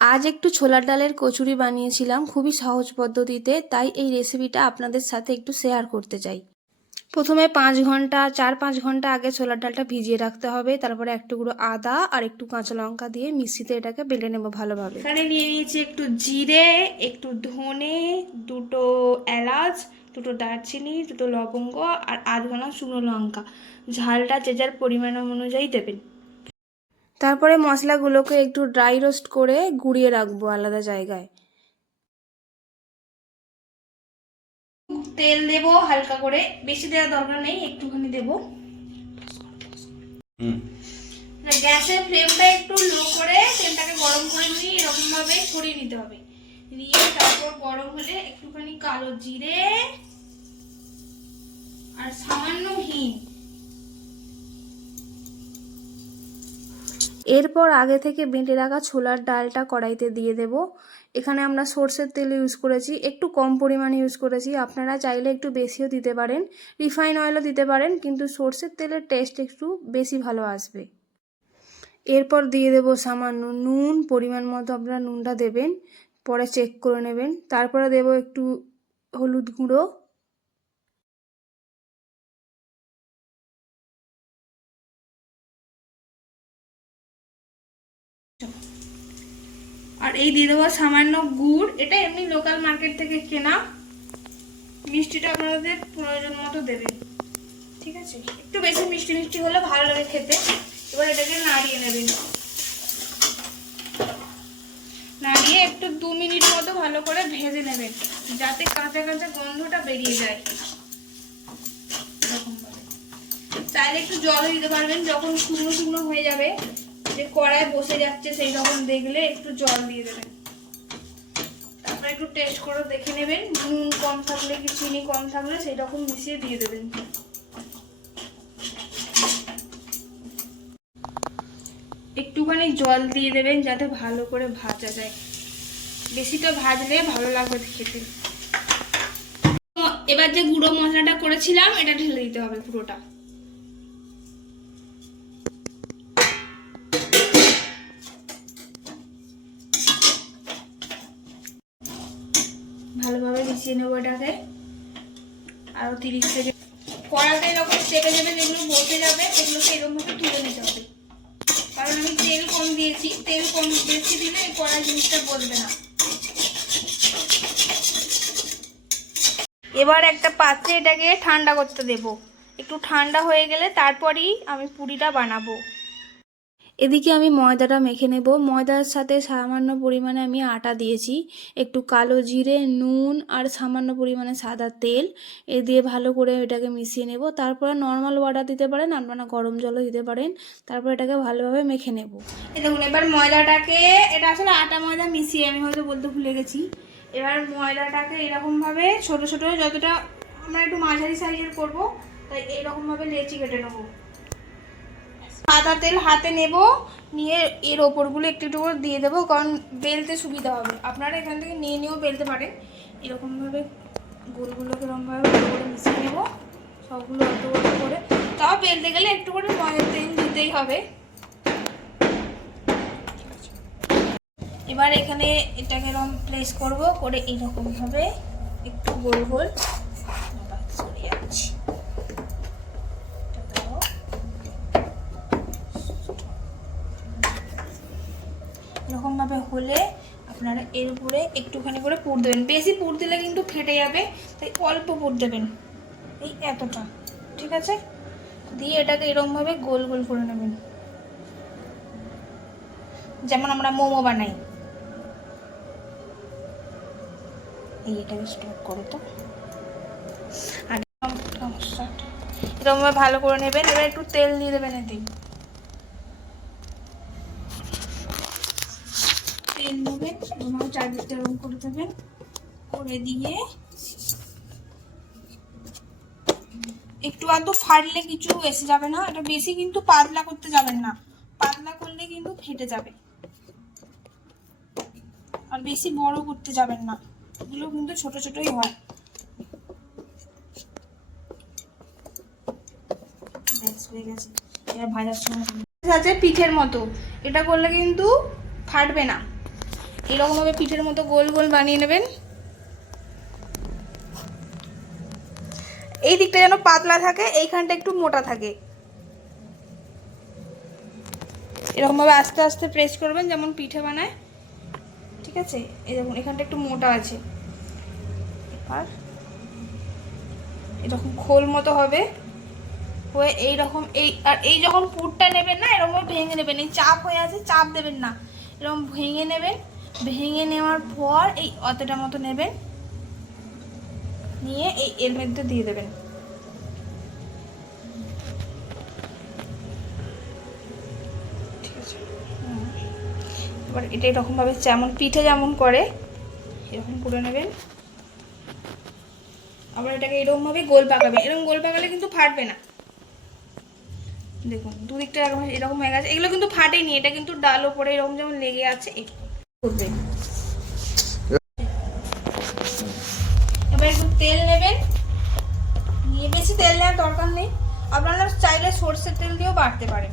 আজ একটু ছোলার ডালের কচুরি বানিয়েছিলাম খুবই সহজ পদ্ধতিতে, তাই এই রেসিপিটা আপনাদের সাথে একটু শেয়ার করতে চাই। প্রথমে পাঁচ ঘণ্টা, চার পাঁচ ঘণ্টা আগে ছোলার ডালটা ভিজিয়ে রাখতে হবে, তারপরে এক টুকরো আদা আর একটু কাঁচা লঙ্কা দিয়ে মিক্সিতে এটাকে বেটে নেব ভালোভাবে। এখানে নিয়ে নিয়েছি একটু জিরে, একটু ধনে, দুটো এলাচ, দুটো দারচিনি, দুটো লবঙ্গ আর আধখানা শুকনো লঙ্কা। ঝালটা যে যার পরিমাণ অনুযায়ী দেবেন। তারপরে মশলাগুলোকে একটু ড্রাই রোস্ট করে গুঁড়িয়ে রাখব আলাদা জায়গায়। তেল দেবো হালকা করে বেশি দেওয়ার দরকার নেই একটুখানি দেবো। গ্যাসের ফ্লেমটা একটু লো করে তেলটাকে গরম করে নিয়ে এরকম ভাবে ছড়িয়ে নিতে হবে। দিয়ে তারপর গরম হলে একটুখানি কালো জিরে আর সামান্য হিং। এরপর আগে থেকে বেঁটে রাখা ছোলার ডালটা কড়াইতে দিয়ে দেব। এখানে আমরা সর্ষের তেল ইউজ করেছি, একটু কম পরিমাণে ইউজ করেছি। আপনারা চাইলে একটু বেশিও দিতে পারেন রিফাইন অয়েলও দিতে পারেন, কিন্তু সর্ষের তেলের টেস্ট একটু বেশি ভালো আসবে। এরপর দিয়ে দেব সামান্য নুন, পরিমাণ মতো আপনারা নুনটা দেবেন, পরে চেক করে নেবেন। তারপরে দেব একটু হলুদ গুঁড়ো আর এই দিয়ে দেবো সামান্য গুড়। এটা এমনি লোকাল মার্কেট থেকে কেনা। মিষ্টিটা আপনাদের প্রয়োজন মতো দেবেন ঠিক আছে? একটু বেশি মিষ্টি মিষ্টি হলে ভালো লাগে খেতে। এবার এটাকে নাড়িয়ে নেবেন। নাড়িয়ে একটু দু মিনিট মতো ভালো করে ভেজে নেবেন। যাতে কাঁচা কাঁচা গন্ধটা বেরিয়ে যায়। চাইলে একটু জল দিতে পারবেন। যখন শুকনো শুকনো হয়ে যাবে যে কড়াই বসে যাচ্ছে সেই রকম দেখলে একটু জল দিয়ে দেবেন তারপরে একটু টেস্ট করে, দেখে নেবেন নুন কম থাকলে কি চিনি কম থাকলে সেই রকম মিশিয়ে দিয়ে দেবেন। একটুখানি জল দিয়ে দেবেন যাতে ভালো করে ভাজা যায়। বেশিটা ভাজলে ভালো লাগবে খেতে। এবার যে গুঁড়ো মশলাটা করেছিলাম, এটা ঢেলে দিতে হবে পুরোটা। মিশিয়ে নেব এটাকে। আরও তিরিশ থেকে কড়াতে এরকম চেপে যাবে যেগুলো বসে যাবে সেগুলোকে এরকমভাবে তুলে নিতে হবে। কারণ আমি তেল কম দিয়েছি তেল কম বেশি দিলে এই কড়াই জিনিসটা বলবে না। এবার একটা পাত্রে এটাকে ঠান্ডা করতে দেব। একটু ঠান্ডা হয়ে গেলে তারপরই আমি পুরিটা বানাবো। এদিকে আমি ময়দাটা মেখে নেব। ময়দার সাথে সামান্য পরিমাণে আমি আটা দিয়েছি। একটু কালো জিরে, নুন আর সামান্য পরিমাণে সাদা তেল। এ দিয়ে ভালো করে এটাকে মিশিয়ে নেব। তারপরে নর্মাল ওয়াটার দিতে পারেন, আপনারা গরম জলও দিতে পারেন। তারপর এটাকে ভালোভাবে মেখে নেব। দেখুন, এবার ময়দাটাকে, এটা আসলে আটা ময়দা মিশিয়ে, আমি হয়তো বলতে ভুলে গেছি। এবার ময়দাটাকে এরকমভাবে ছোট ছোট, যতটা আমরা একটু মাঝারি সাইজের করব, তাই এরকমভাবে লেচি কেটে নেব। সাদা তেল হাতে নেব, নিয়ে এর ওপরগুলো একটু একটু করে দিয়ে দেবো, কারণ বেলতে সুবিধা হবে। আপনারা এখান থেকে নিয়ে নিয়েও বেলতে পারেন। এরকমভাবে গোলগুলোকে এরকমভাবে করে মিশিয়ে নেব। সবগুলো অত করে। তাও বেলতে গেলে একটু করে তেল দিতেই হবে। এবার এখানে এটাকে এরকম প্লেস করব, করে এইরকমভাবে একটু গোল গোল আবার সরে যাচ্ছি এটা দাও। এরকমভাবে হলে আপনারা এর উপরে একটুখানি করে পুর দেবেন। বেশি পুর দিলে কিন্তু ফেটে যাবে, তাই অল্প পুর দেবেন এই এতটা, ঠিক আছে? দিয়ে এটাকে এরকমভাবে গোল গোল করে নেবেন। যেমন আমরা মোমো বানাই। এই এটাকে স্টপ করে তো। আর এরকমভাবে ভালো করে নেবেন, এবার একটু তেল দিয়ে দেবেন এতে তেল নেবেন এবং চারদিকটা এরকম করে দেবেন। করে দিয়ে একটু আধটু ফাটলে কিছু এসে যাবে না। এটা বেশি কিন্তু পাতলা করতে যাবেন না। পাতলা করলে কিন্তু ফেটে যাবে। আর বেশি বড় করতে যাবেন না। এগুলো কিন্তু ছোট ছোটই হয়। হয়ে গেছে। এবার ভাজার সময়। আছে পিঠের মতো। এটা করলে কিন্তু ফাটবে না। এরকমভাবে পিঠের মতো গোল গোল বানিয়ে নেবেন। এই দিকটা যেন পাতলা থাকে, এইখানটা একটু মোটা থাকে। এরকমভাবে আস্তে আস্তে প্রেস করবেন যেমন পিঠে বানায়। ঠিক আছে? এই দেখুন, এখানটা একটু মোটা আছে। আর এরকম খোল মতো হবে। হয়ে এইরকম, এই আর এই যখন পুরটা নেবেন না এরকম ভেঙে নেবেন। এই চাপ হয়ে আছে, চাপ দেবেন না। এরকম ভেঙে নেবেন। ভেঙে নেওয়ার পর এই অতটা মতো নেবেন। নিয়ে এই এর মধ্যে দিয়ে দেবেন। এবার এটা এরকমভাবে যেমন পিঠে যেমন করে, এরকম করে নেবেন। আবার এটাকে এরকমভাবে গোল পাকাবেন। এরকম গোল পাকালে কিন্তু ফাটবে না। দেখুন, দুদিকটা এরকম এরকম হয়ে গেছে। এগুলো কিন্তু ফাটেনি। এটা কিন্তু ডাল ওপরে এরকম যেমন লেগে আছে এবার একটু তেল নেবেন। নিয়ে বেশি তেল নেওয়ার দরকার নেই। আপনারা চাইলে সর্ষের তেল দিয়েও বাড়তে পারেন।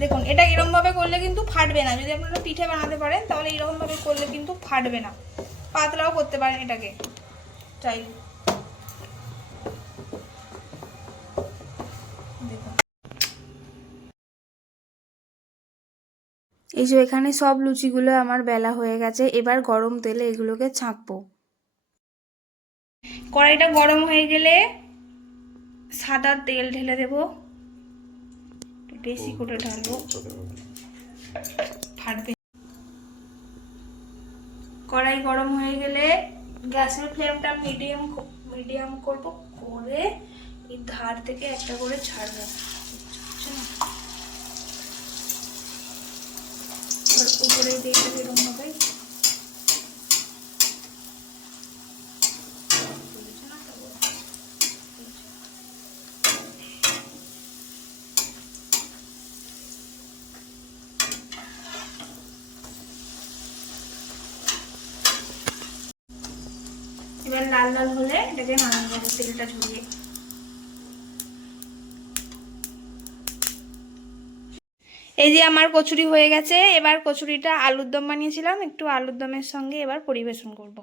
দেখুন, এটা এরকম ভাবে করলে কিন্তু ফাটবে না। যদি আপনারা পিঠে বানাতে পারেন, তাহলে এরকম ভাবে করলে কিন্তু ফাটবে না। পাতলাও করতে পারেন এটাকে। চাইলে। এই যে এখানে সব লুচিগুলো আমার বেলা হয়ে গেছে, এবার গরম তেলে এগুলোকে ছাঁকবো। কড়াইটা গরম হয়ে গেলে সাদা তেল ঢেলে দেব। বেশি করে ঢালবো। ফাটবে। কড়াই গরম হয়ে গেলে গ্যাসের ফ্লেমটা মিডিয়াম মিডিয়াম করব। করে এই ধার থেকে একটা করে ছাড়বো। বুঝছ না? এবার উপরে দিয়ে দেবে এরকম ভাবে বুঝছ না তো? এবার লাল লাল হলে এটাকে নামিয়ে তেলটা ঝরিয়ে এই যে আমার কচুরি হয়ে গেছে, এবার কচুরিটা আলুর দম বানিয়েছিলাম, একটু আলুর দমের সঙ্গে এবার পরিবেশন করব।